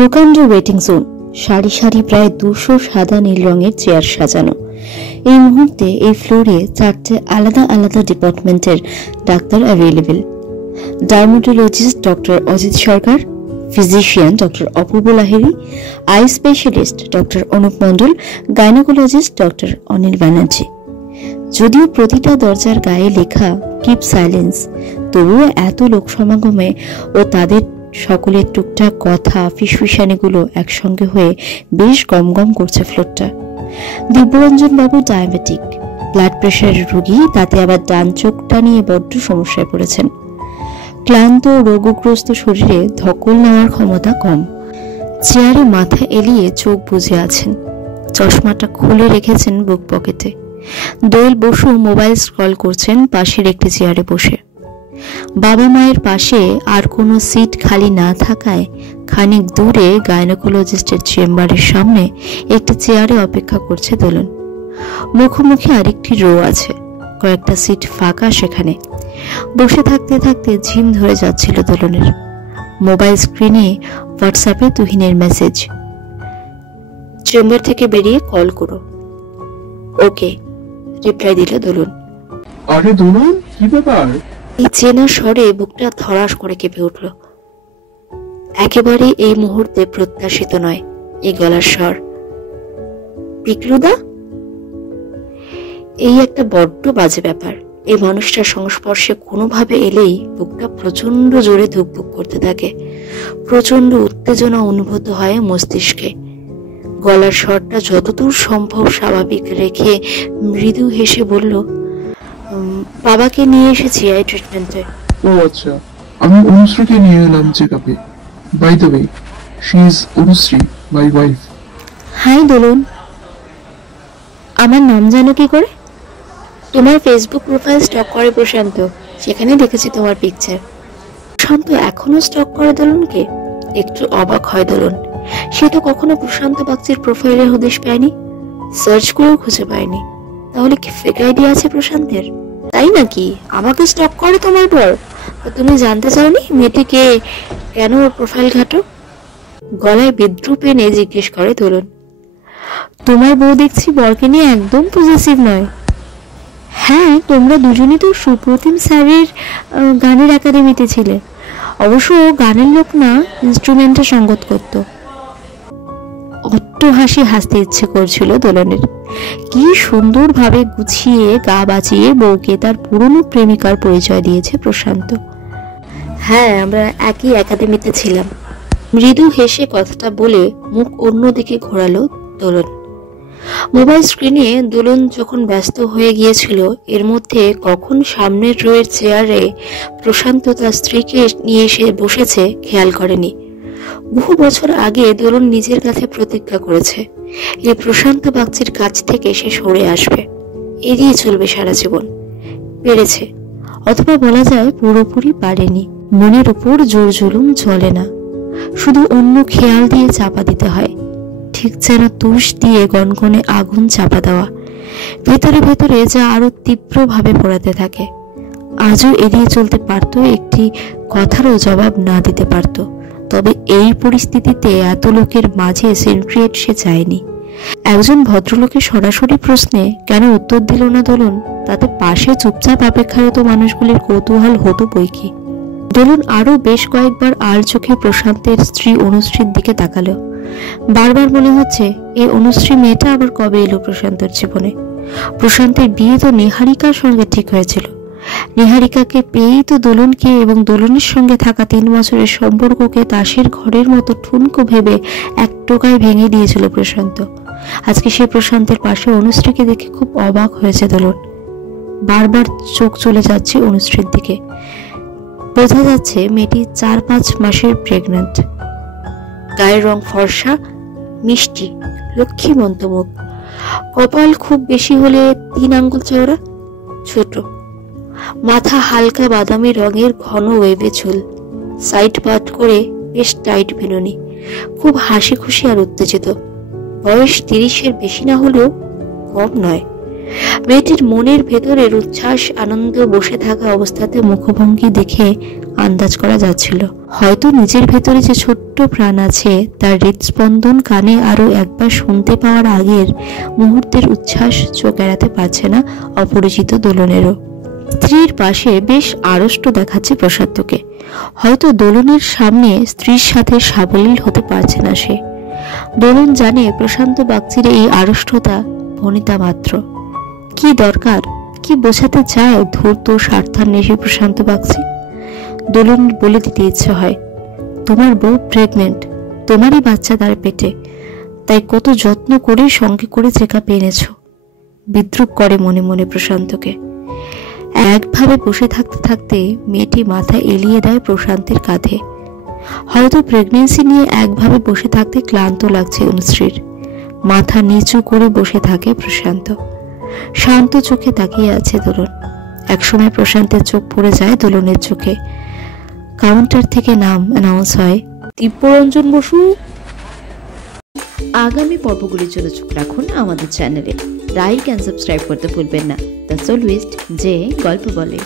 প্রকাণ্ড waiting zone, সারি সারি প্রায় 200 সাদা নীল রঙের চেয়ার সাজানো। এই মুহূর্তে এই ফ্লোরে 4টে আলাদা আলাদা ডিপার্টমেন্টের ডাক্তার available. Dermatologist doctor Ajit Sarkar, physician doctor Apurba Lahiri, eye specialist doctor Anup Mondal, gynaecologist doctor Anil Banerjee. যদিও প্রতিটা দরজার গায়ে লেখা কিপ সাইলেন্স, তবুও এত লোক সমাগমে ও তাদের সকলের টুকটাক কথা ফিসফিসানিগুলো একসঙ্গে হয়ে বেশ গমগম করছে ফ্লোরটা। দিব্যরঞ্জন বাবু ডায়াবেটিক, ব্লাড প্রেশারের রোগী, তাতে আবার ডান চোখটা নিয়ে বড্ড সমস্যায় পড়েছেন। ক্লান্ত রোগগ্রস্ত শরীরে ধকল নেওয়ার ক্ষমতা কম। চেয়ারে মাথা এলিয়ে চোখ বুজে আছেন, চশমাটা খুলে রেখেছেন বুক পকেটে। দোয়েল বসু মোবাইল স্ক্রল করছেন পাশের একটি চেয়ারে বসে। বাবা মায়ের পাশে আর কোনো সিট খালি না থাকায় খানিক দূরে গাইনোকোলজিস্টের চেম্বারের সামনে একটি চেয়ারে অপেক্ষা করছে দোলন। মুখোমুখি আরেকটি রো আছে, কয়েকটা সিট ফাঁকা সেখানে। বসে থাকতে থাকতে ঝিম ধরে যাচ্ছিল দোলনের। মোবাইল স্ক্রিনে হোয়াটসঅ্যাপে তুহিনের মেসেজ, চেম্বার থেকে বেরিয়ে কল করো। ওকে, রিপ্লাই দিল দোলন। আরে দোলন, কি ব্যাপার? এই চেনা স্বরে বুকটা ধড়াস করে কেঁপে উঠল। একেবারে এই মুহূর্তে প্রত্যাশিত নয় এই গলার স্বর। পিকলুদা? এই একটা বড্ড বাজে ব্যাপার। এই মানুষটার সংস্পর্শে কোনোভাবে এলেই বুকটা প্রচন্ড জোরে ধুকপুক করতে থাকে, প্রচন্ড উত্তেজনা অনুভূত হয় মস্তিষ্কে। গলার স্বরটা যতদূর সম্ভব স্বাভাবিক রেখে মৃদু হেসে বলল, বাবাকে নিয়ে এসেছি আই ট্রিটমেন্টে। ও আচ্ছা, আমি অনুশ্রীকে নিয়ে এলাম চেকআপে। By the way, she is Anushree, my wife. Hi Dolon, আমার নাম জানো কি করে? তোমার ফেসবুক প্রোফাইল স্টক করে প্রশান্ত, সেখানে দেখেছি তোমার পিকচার। প্রশান্ত এখনো স্টক করে দোলনকে? একটু অবাক হয় দোলন। সে তো কখনো প্রশান্ত বাগচির প্রোফাইলের হদিশ পায়নি, সার্চ করেও খুঁজে পায়নি। তাহলে কি ফেক আইডি আছে প্রশান্তের? তাই নাকি? আমাকে স্টক করে তোমার পর? তুমি জানতে চাওনি মেয়েটিকে, কেন ওর প্রোফাইল ঘাটো? গলায় বিদ্রুপ এনে জিজ্ঞেস করে দোলন। তোমার বউ দেখছি বরকে নিয়ে একদম পজেসিভ নয়। হ্যাঁ, তোমরা দুজনই তো সুপ্রতিম স্যারের গানের একাডেমিতে ছিলে। অবশ্য গানের লোক না, ইনস্ট্রুমেন্টে সঙ্গত করত। অট্ট হাসি হাসতে ইচ্ছে করছিল দোলনের। কি সুন্দরভাবে গুছিয়ে গা বাঁচিয়ে বউকে তার পুরনো প্রেমিকার পরিচয় দিয়েছে প্রশান্ত। হ্যাঁ, আমরা একই একাডেমিতে ছিলাম। মৃদু হেসে কথাটা বলে মুখ অন্যদিকে ঘোরালো দোলন। মোবাইল স্ক্রিনে দোলন যখন ব্যস্ত হয়ে গিয়েছিল, এর মধ্যে কখন সামনের রোয়ের চেয়ারে প্রশান্ত তার স্ত্রীকে নিয়ে এসে বসেছে খেয়াল করেনি। বহু বছর আগে দোলন নিজের কাছে প্রতিজ্ঞা করেছে, এই প্রশান্ত বাগচির কাছ থেকে সে সরে আসবে, এড়িয়ে চলবে সারা জীবন। পেরেছে, অথবা বলা যায় পুরোপুরি পারেনি। মনের উপর জোর জুলুম চলে না, শুধু অন্য খেয়াল দিয়ে চাপা দিতে হয়, ঠিক যেন তুষ দিয়ে গনগনে আগুন চাপা দেওয়া। ভেতরে ভেতরে যা আরো তীব্রভাবে পোড়াতে থাকে। আজও এড়িয়ে চলতে পারত, একটি কথারও জবাব না দিতে পারত। তবে এই পরিস্থিতিতে এত লোকের মাঝে সিনক্রিয়েট সে চায়নি। একজন ভদ্রলোকের সরাসরি প্রশ্নে কেন উত্তর দিল না দোলন, তাতে পাশে চুপচাপ অপেক্ষারত মানুষগুলির কৌতূহল হতো বইকি। দোলন আরো বেশ কয়েকবার আর চোখে প্রশান্তের স্ত্রী অনুশ্রীর দিকে তাকালো। বারবার মনে হচ্ছে, এই অনুশ্রী মেয়েটা আবার কবে এলো প্রশান্তের জীবনে? প্রশান্তের বিয়ে তো নিহারিকার সঙ্গে ঠিক হয়েছিল। নিহারিকাকে পেয়েই তো দোলনকে এবং দোলনের সঙ্গে থাকা 3 বছরের সম্পর্ককে তাসের ঘরের মতো ঠুনকো ভেবে এক টোকায় ভেঙে দিয়েছিল প্রশান্ত। আজকে সে প্রশান্তের পাশে অনুশ্রীকে দেখে খুব অবাক হয়েছে দোলন। বারবার চোখ চলে যাচ্ছে অনুশ্রীর দিকে। বোঝা যাচ্ছে মেয়েটি 4-5 মাসের প্রেগন্যান্ট। গায়ের রং ফর্সা, মিষ্টি, লক্ষ্মীমন্ত মুখ। কপাল খুব বেশি হলে 3 আঙ্গুল চওড়া, ছোট। মাথা হালকা বাদামি রঙের, ঘন ওয়েভে চুল, সাইড পাট করে বেশ টাইট বেনুনি। খুব হাসি খুশি আর উত্তেজিত। বয়স 30-এর বেশি না হলেও কম নয়। মেয়েটির মনের ভেতরের উচ্ছ্বাস আনন্দ বসে থাকা অবস্থাতে মুখভঙ্গি দেখে আন্দাজ করা যাচ্ছিল, হয়তো নিজের ভেতরে যে ছোট্ট প্রাণ আছে তার হৃদস্পন্দন কানে আরো একবার শুনতে পাওয়ার আগের মুহূর্তের উচ্ছ্বাস চোখ এড়াতে পারছে না অপরিচিত দোলনেরও। স্ত্রীর পাশে বেশ আড়ষ্ট দেখাচ্ছে প্রশান্তকে। হয়তো দোলনের সামনে স্ত্রীর সাথে সাবলীল হতে পারছে না সে। দোলন জানে প্রশান্ত বাগচির এই আড়ষ্টতা ভনিতা মাত্র। কি দরকার, কি বোঝাতে চায় ধূর্ত স্বার্থান্বেষী প্রশান্ত বাগচি? দোলন বলে দিতে ইচ্ছে হয়, তোমার বউ প্রেগনেন্ট, তোমারই বাচ্চা তার পেটে, তাই কত যত্ন করে সঙ্গে করে চেক আপ এনেছ। বিদ্রুপ করে মনে মনে প্রশান্তকে। একভাবে বসে থাকতে থাকতে মেয়েটি মাথা এলিয়ে দেয় প্রশান্তের কাঁধে। হয়তো প্রেগনেন্সি নিয়ে একভাবে বসে থাকতে ক্লান্ত লাগছে অনুশ্রীর। মাথা নিচু করে বসে থাকে প্রশান্ত। শান্ত চোখে তাকিয়ে আছে দোলন। একসময় প্রশান্তের চোখ পড়ে যায় দোলনের চোখে। কাউন্টার থেকে নাম অ্যানাউন্স হয়, দিব্যরঞ্জন বসু। আগামী পর্বগুলির জন্য চোখ রাখুন আমাদের চ্যানেলে। লাইক অ্যান্ড সাবস্ক্রাইব করতে ভুলবেন না। দ্য সোলুইস্ট যে গল্প বলে।